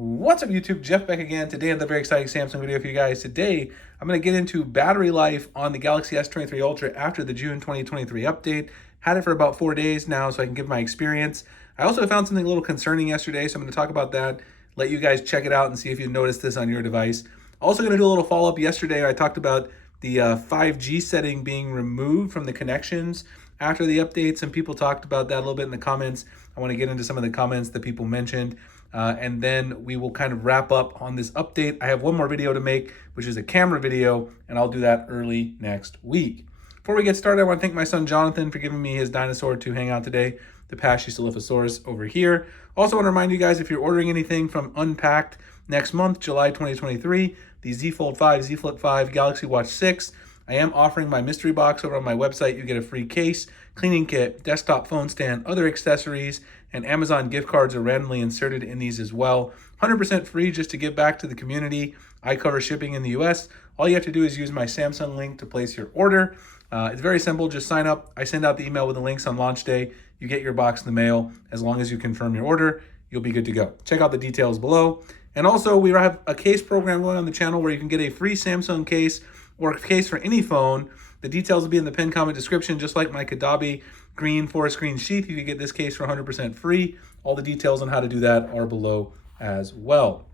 What's up YouTube, Jeff back again. Today I have a very exciting Samsung video for you guys. Today I'm going to get into battery life on the Galaxy S23 Ultra after the June 2023 update. Had it for about 4 days now so I can give my experience. I also found something a little concerning yesterday, so I'm going to talk about that, let you guys check it out and see if you noticed this on your device. Also going to do a little follow-up. Yesterday I talked about the 5G setting being removed from the connections after the update. Some people talked about that a little bit in the comments. I want to get into some of the comments that people mentioned. And then we will kind of wrap up on this update. I have one more video to make, which is a camera video, and I'll do that early next week. Before we get started, I want to thank my son Jonathan for giving me his dinosaur to hang out today, the Pachycephalosaurus over here. Also want to remind you guys, if you're ordering anything from Unpacked next month, July 2023, the Z Fold 5, Z Flip 5, Galaxy Watch 6, I am offering my mystery box over on my website. You get a free case, cleaning kit, desktop phone stand, other accessories, and Amazon gift cards are randomly inserted in these as well. 100% free just to give back to the community. I cover shipping in the US. All you have to do is use my Samsung link to place your order. It's very simple. Just sign up. I send out the email with the links on launch day. You get your box in the mail. As long as you confirm your order, you'll be good to go. Check out the details below. And also, we have a case program going on the channel where you can get a free Samsung case or a case for any phone. The details will be in the pinned comment description, just like my Kadabi green forest green sheath. You can get this case for 100% free. All the details on how to do that are below as well.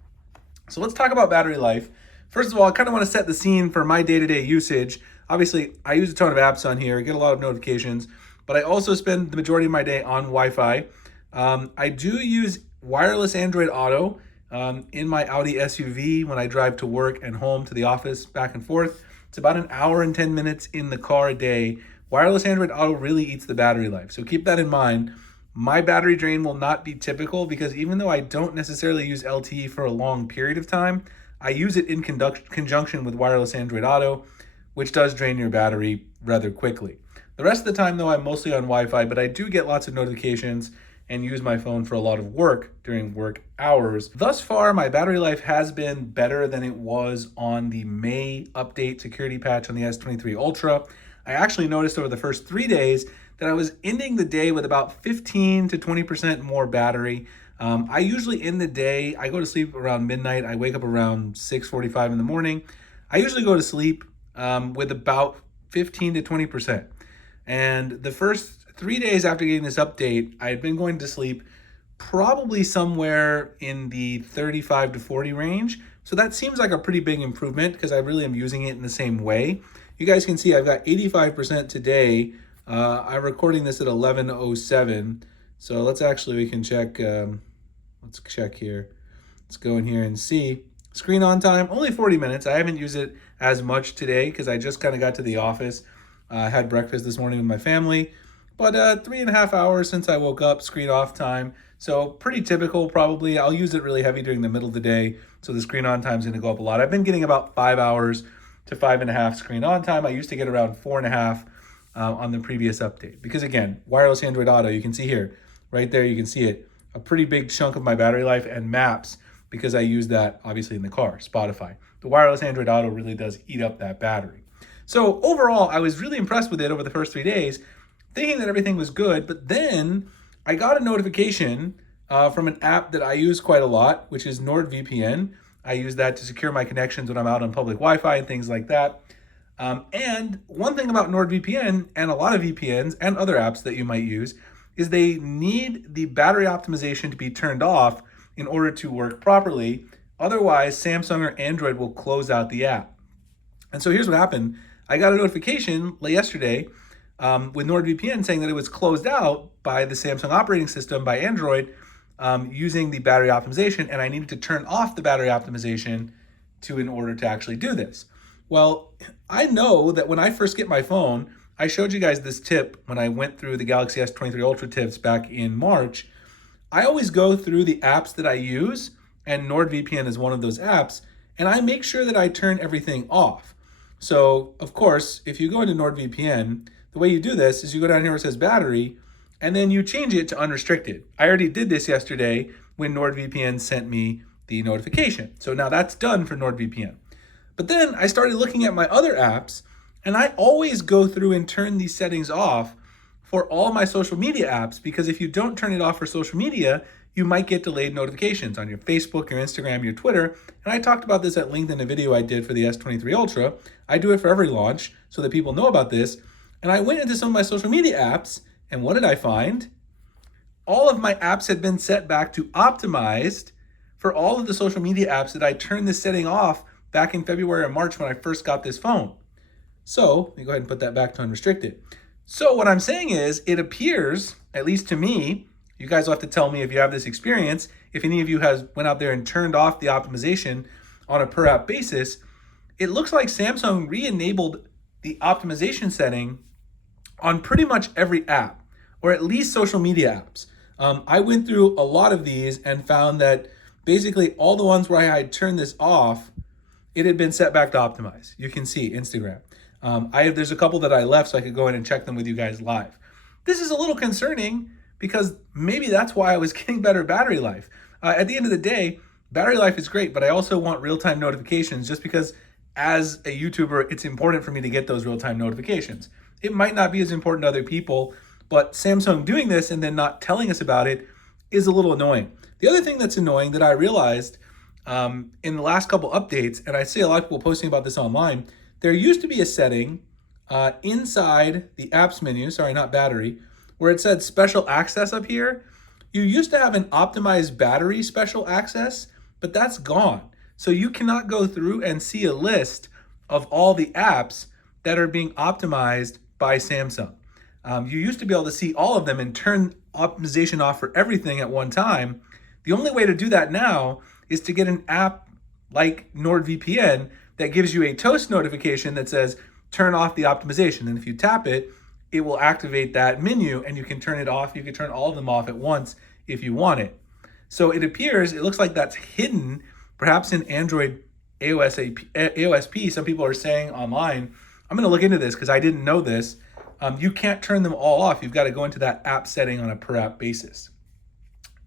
So let's talk about battery life. First of all, I kind of want to set the scene for my day-to-day usage. Obviously, I use a ton of apps on here, I get a lot of notifications, but I also spend the majority of my day on Wi-Fi. I do use wireless Android Auto in my Audi SUV when I drive to work and home to the office, back and forth. It's about an hour and 10 minutes in the car a day. Wireless Android Auto really eats the battery life. So keep that in mind. My battery drain will not be typical because even though I don't necessarily use LTE for a long period of time, I use it in conjunction with wireless Android Auto, which does drain your battery rather quickly. The rest of the time though, I'm mostly on Wi-Fi, but I do get lots of notifications and use my phone for a lot of work during work hours. Thus far, my battery life has been better than it was on the May update security patch on the S23 Ultra. I actually noticed over the first 3 days that I was ending the day with about 15 to 20% more battery. I usually end the day, I go to sleep around midnight. I wake up around 6:45 in the morning. I usually go to sleep with about 15 to 20%. And the first 3 days after getting this update, I had been going to sleep probably somewhere in the 35 to 40 range. So that seems like a pretty big improvement because I really am using it in the same way. You guys can see I've got 85% today. I'm recording this at 11:07. So we can check, let's check here. Let's go in here and see. Screen on time, only 40 minutes. I haven't used it as much today because I just kind of got to the office. I had breakfast this morning with my family. But 3.5 hours since I woke up, screen off time. So pretty typical probably. I'll use it really heavy during the middle of the day. So the screen on time is gonna go up a lot. I've been getting about 5 hours to 5.5 screen on time. I used to get around 4.5 on the previous update. Because again, wireless Android Auto, you can see here, right there, you can see it. A pretty big chunk of my battery life, and maps, because I use that obviously in the car, Spotify. The wireless Android Auto really does eat up that battery. So overall, I was really impressed with it over the first 3 days, thinking that everything was good, but then I got a notification from an app that I use quite a lot, which is NordVPN. I use that to secure my connections when I'm out on public Wi-Fi and things like that. And one thing about NordVPN and a lot of VPNs and other apps that you might use is they need the battery optimization to be turned off in order to work properly. Otherwise, Samsung or Android will close out the app. And so here's what happened. I got a notification yesterday with NordVPN saying that it was closed out by the Samsung operating system, by Android, using the battery optimization, and I needed to turn off the battery optimization in order to actually do this. Well, I know that when I first get my phone, I showed you guys this tip when I went through the Galaxy S23 Ultra tips back in March. I always go through the apps that I use, and NordVPN is one of those apps, and I make sure that I turn everything off. So, of course, if you go into NordVPN, the way you do this is you go down here where it says battery, and then you change it to unrestricted. I already did this yesterday when NordVPN sent me the notification. So now that's done for NordVPN. But then I started looking at my other apps, and I always go through and turn these settings off for all my social media apps, because if you don't turn it off for social media, you might get delayed notifications on your Facebook, your Instagram, your Twitter. And I talked about this at length in a video I did for the S23 Ultra. I do it for every launch so that people know about this. And I went into some of my social media apps, and what did I find? All of my apps had been set back to optimized for all of the social media apps that I turned this setting off back in February or March when I first got this phone. So let me go ahead and put that back to unrestricted. So what I'm saying is, it appears, at least to me, you guys will have to tell me if you have this experience, if any of you went out there and turned off the optimization on a per app basis, it looks like Samsung re-enabled the optimization setting on pretty much every app, or at least social media apps. I went through a lot of these and found that basically all the ones where I had turned this off, it had been set back to optimize. You can see Instagram. There's a couple that I left so I could go in and check them with you guys live. This is a little concerning because maybe that's why I was getting better battery life. At the end of the day, battery life is great, but I also want real-time notifications just because as a YouTuber, it's important for me to get those real-time notifications. It might not be as important to other people, but Samsung doing this and then not telling us about it is a little annoying. The other thing that's annoying that I realized in the last couple updates, and I see a lot of people posting about this online, there used to be a setting inside the apps menu, sorry, not battery, where it said special access up here. You used to have an optimized battery special access, but that's gone. So you cannot go through and see a list of all the apps that are being optimized by Samsung. You used to be able to see all of them and turn optimization off for everything at one time. The only way to do that now is to get an app like NordVPN that gives you a toast notification that says turn off the optimization. And if you tap it, it will activate that menu and you can turn it off. You can turn all of them off at once if you want it. So it looks like that's hidden, perhaps in Android AOSP. Some people are saying online, I'm gonna look into this because I didn't know this. You can't turn them all off. You've got to go into that app setting on a per app basis.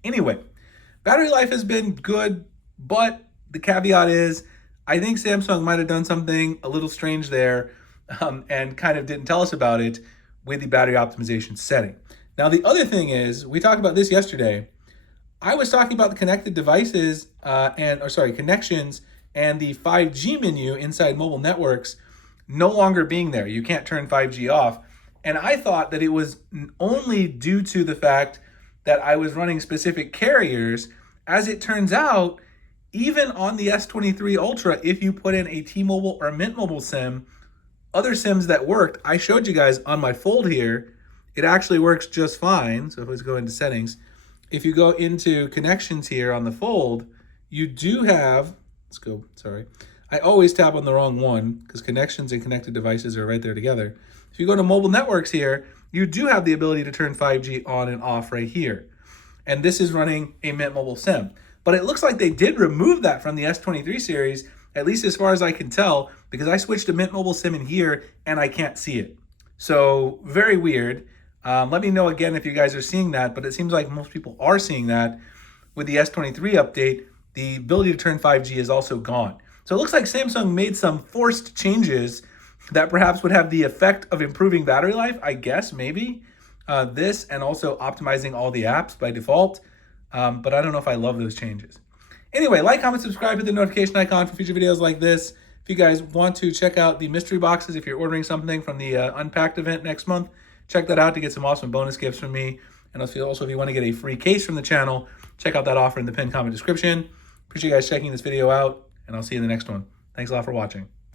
Anyway, battery life has been good, but the caveat is, I think Samsung might have done something a little strange there and kind of didn't tell us about it with the battery optimization setting. Now, the other thing is, we talked about this yesterday. I was talking about the connected devices connections and the 5G menu inside mobile networks no longer being there. You can't turn 5G off. And I thought that it was only due to the fact that I was running specific carriers. As it turns out, even on the S23 Ultra, if you put in a T-Mobile or Mint Mobile SIM, other SIMs that worked, I showed you guys on my Fold here, it actually works just fine. So if let's go into settings, if you go into connections here on the Fold, you do have, I always tap on the wrong one because connections and connected devices are right there together. If you go to mobile networks here, you do have the ability to turn 5G on and off right here. And this is running a Mint Mobile SIM. But it looks like they did remove that from the S23 series, at least as far as I can tell, because I switched to Mint Mobile SIM in here and I can't see it. So very weird. Let me know again if you guys are seeing that, but it seems like most people are seeing that. With the S23 update, the ability to turn 5G is also gone. So it looks like Samsung made some forced changes that perhaps would have the effect of improving battery life, I guess, maybe. This and also optimizing all the apps by default. But I don't know if I love those changes. Anyway, like, comment, subscribe, hit the notification icon for future videos like this. If you guys want to check out the mystery boxes, if you're ordering something from the Unpacked event next month, check that out to get some awesome bonus gifts from me. And also, if you want to get a free case from the channel, check out that offer in the pinned comment description. Appreciate you guys checking this video out, and I'll see you in the next one. Thanks a lot for watching.